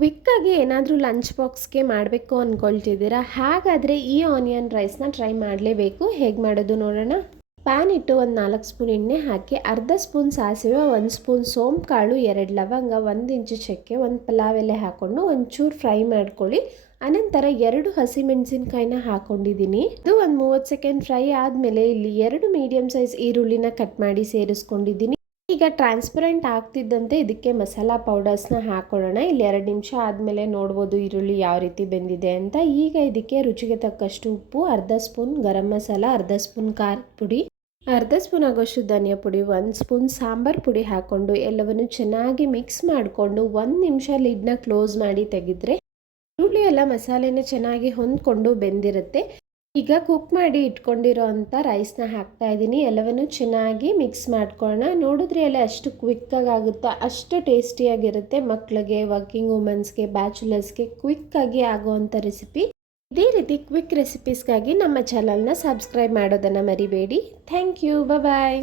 ಕ್ವಿಕ್ಕಾಗಿ ಏನಾದರೂ ಲಂಚ್ ಬಾಕ್ಸ್ಗೆ ಮಾಡಬೇಕು ಅಂದ್ಕೊಳ್ತಿದ್ದೀರಾ ಹಾಗಾದರೆ ಈ ಆನಿಯನ್ ರೈಸ್ನ ಟ್ರೈ ಮಾಡಲೇಬೇಕು. ಹೇಗೆ ಮಾಡೋದು ನೋಡೋಣ? ಪ್ಯಾನ್ ಇಟ್ಟು ಒಂದು ನಾಲ್ಕು ಸ್ಪೂನ್ ಎಣ್ಣೆ ಹಾಕಿ, ಅರ್ಧ ಸ್ಪೂನ್ ಸಾಸಿವೆ, ಒಂದು ಸ್ಪೂನ್ ಸೋಂಪು, ಕಾಳು, ಎರಡು ಲವಂಗ, ಒಂದು ಇಂಚು ಚಕ್ಕೆ, ಒಂದು ಪಲಾವ್ ಎಲೆ ಹಾಕ್ಕೊಂಡು ಒಂಚೂರು ಫ್ರೈ ಮಾಡ್ಕೊಳ್ಳಿ. ಅನಂತರ ಎರಡು ಹಸಿಮೆಣಸಿನ್ಕಾಯಿನ ಹಾಕೊಂಡಿದ್ದೀನಿ. ಇದು ಒಂದು ಮೂವತ್ತು ಸೆಕೆಂಡ್ ಫ್ರೈ ಆದಮೇಲೆ ಇಲ್ಲಿ ಎರಡು ಮೀಡಿಯಂ ಸೈಜ್ ಈರುಳ್ಳಿನ ಕಟ್ ಮಾಡಿ ಸೇರಿಸ್ಕೊಂಡಿದ್ದೀನಿ. ಈಗ ಟ್ರಾನ್ಸ್ಪರೆಂಟ್ ಆಗ್ತಿದ್ದಂತೆ ಇದಕ್ಕೆ ಮಸಾಲ ಪೌಡರ್ಸ್ನ ಹಾಕೊಳ್ಳೋಣ. ಇಲ್ಲಿ ಎರಡು ನಿಮಿಷ ಆದಮೇಲೆ ನೋಡ್ಬೋದು ಈರುಳ್ಳಿ ಯಾವ ರೀತಿ ಬೆಂದಿದೆ ಅಂತ. ಈಗ ಇದಕ್ಕೆ ರುಚಿಗೆ ತಕ್ಕಷ್ಟು ಉಪ್ಪು, ಅರ್ಧ ಸ್ಪೂನ್ ಗರಂ ಮಸಾಲ, ಅರ್ಧ ಸ್ಪೂನ್ ಖಾರ ಪುಡಿ, ಅರ್ಧ ಸ್ಪೂನ್ ಆಗೋಷ್ಟು ಧನಿಯಾ ಪುಡಿ, ಒಂದು ಸ್ಪೂನ್ ಸಾಂಬಾರ್ ಪುಡಿ ಹಾಕ್ಕೊಂಡು ಎಲ್ಲವನ್ನು ಚೆನ್ನಾಗಿ ಮಿಕ್ಸ್ ಮಾಡಿಕೊಂಡು ಒಂದು ನಿಮಿಷ ಲಿಡ್ನ ಕ್ಲೋಸ್ ಮಾಡಿ ತೆಗೆದ್ರೆ ಈರುಳ್ಳಿ ಎಲ್ಲ ಮಸಾಲೆನ ಚೆನ್ನಾಗಿ ಹೊಂದ್ಕೊಂಡು ಬೆಂದಿರುತ್ತೆ. ಈಗ ಕುಕ್ ಮಾಡಿ ಇಟ್ಕೊಂಡಿರೋ ಅಂಥ ರೈಸ್ನ ಹಾಕ್ತಾ ಇದ್ದೀನಿ. ಎಲ್ಲವನ್ನು ಚೆನ್ನಾಗಿ ಮಿಕ್ಸ್ ಮಾಡ್ಕೊಳ್ಳೋಣ. ನೋಡಿದ್ರೆ ಎಲ್ಲ ಅಷ್ಟು ಕ್ವಿಕ್ಕಾಗಿ ಆಗುತ್ತೋ ಅಷ್ಟು ಟೇಸ್ಟಿಯಾಗಿರುತ್ತೆ ಮಕ್ಕಳಿಗೆ ವರ್ಕಿಂಗ್ ವುಮೆನ್ಸ್ಗೆ ಬ್ಯಾಚುಲರ್ಸ್ಗೆ ಕ್ವಿಕ್ಕಾಗಿ ಆಗುವಂಥ ರೆಸಿಪಿ ಇದೇ ರೀತಿ ಕ್ವಿಕ್ ರೆಸಿಪೀಸ್ಗಾಗಿ ನಮ್ಮ ಚಾನಲ್ನ ಸಬ್ಸ್ಕ್ರೈಬ್ ಮಾಡೋದನ್ನು ಮರಿಬೇಡಿ. Thank you bye